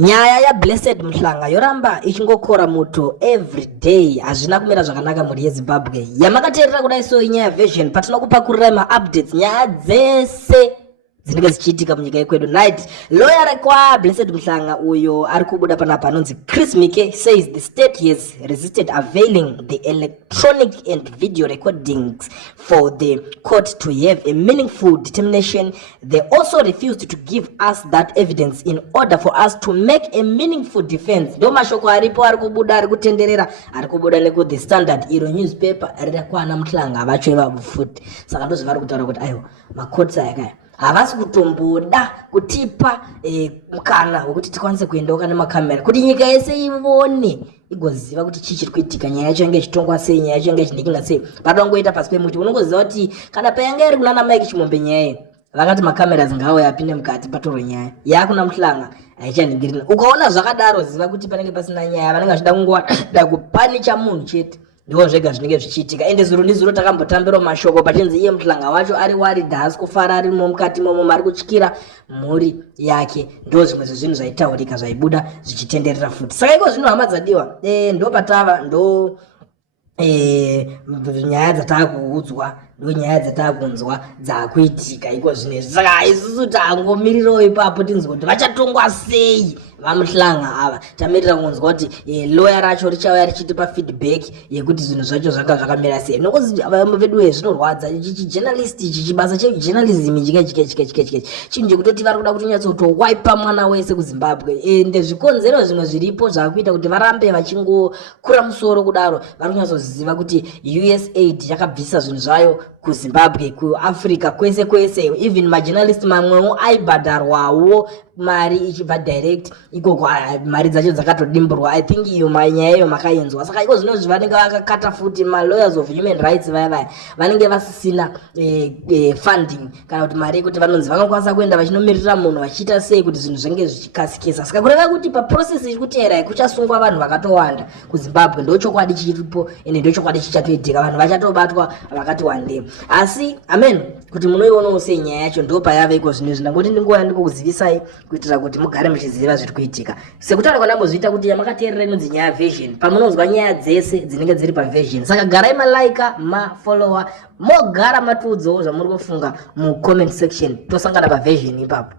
Nyaya ya Blessed Mhlanga yoramba ichingokora moto every day hazvina kumira zvakanaka muri yeZimbabwe. Yamakateerera kudai so inyaya Vision patinokupakurira ma-updates nyaya dzese dzinenge zichiitika munyika yekwedu. Night lawyer rekwa Blessed Mhlanga uyo ari kubuda panapa anonzi Chris Mike says the state has resisted availing the electronic and video recordings for the court to have a meaningful determination. They also refused to give us that evidence in order for us to make a meaningful defense. Ndo mashoko aripo ari kubuda ari kutenderera ari kubuda neku the Standard iro newspaper rekwa ana Mhlanga vacho vabufuti. Saka ndo zvari kutaura kuti ayo makotsi ayakaya havasi kutomboda kutipa mukana wekuti tikwanise kuendawo kana makamera kuti nyika yese ivone igoziva kuti chii chiri kuitika, nyaya yacho yange ichitongwa sei, nyaya yacho yange ichindikinga sei. Patongoita pasi pemuti unongoziva kuti kana payanga iri kunana Mike Chimombe nyaya vakati makamera zingawo yapinde mukati patoro nyaya yakuna Mhlanga haichaningirina. Ukaona zvakadaro ziva kuti panenge pasina nyaya, vanenge vachida kungoda kupanicha munhu chete. Ndiko zvega zvinenge zvichiitika. Ende zuro ndizuro takambotambira mashoko pachinzi iye Mhlanga wacho ari worried, haasi kufara arimo mukati momo mari kutyira mhuri yake. Ndo zvimwe zvezvinhu zvaitaurika zvaibuda zvichitenderera futi. Saka iko zvino hama dzadiwa ndo patava ndo nyaya dzatakuudzwa ndo nyaya dzatakunzwa dzakuitika iko zvinezvi. Saka isusu tangomirirawo ipapo tinzwa kuti vachatongwa sei vaMhlanga ava. Tamirira kunzwa kuti lawyer racho richauya richitipa feedback yekuti zvinhu zvacho zvanga zvakamira sei. Nokuti vayambo vedu zvinorwadza ichi journalist ichi chibasa chejournalism chike chinhu chekutoti vari kuda kuti nyatsotowipa mwana wese kuZimbabwe. Ende zvikonzero zvimwe zviripo zvakuita kuti varambe vachingokura musoro kudaro. Vari kunyatsoziva kuti USAID yakabvisa zvinhu zvayo kuZimbabwe, kuAfrica, kwese even majournalist mamwewo aibhadharwawo mari ichibva direct ikoko mari dzacho dzakatodimburwa. I think iyo nyaya iyo makainzwa. Saka iko zvinozvi vanenge vakakata futi ma-lawyers of human rights vaya vanenge vasisina funding kana kuti mari yekuti vanonzi vanokwanisa kuenda vachinomiririra munhu vachiita sei kuti zvinhu zvenge zvichikasikisa. Saka kureva kuti paprocess iri kuteera kuchasungwa vanhu vakatowanda kuZimbabwe ndo chokwadi chiripo ende ndo chokwadi chichatoitika, vanhu vachatobatwa vakati wandei. Asi amen kuti munoionawo sei nyaya yacho ndo payave iko zvinezvi. Ndangoti ndingoya ndikokuzivisai kuitira kuti mugare muchiziva zviri kuitika. Sekutaura kwanambozviita kuti yamakateerera inonzi nyaya Vision pamunonzwa nyaya dzese dzinenge dziri paVision. Saka garai malaika mafollower mogara matiudzawo zvamuri kufunga mucomment section. Tosangana paVision ipapo.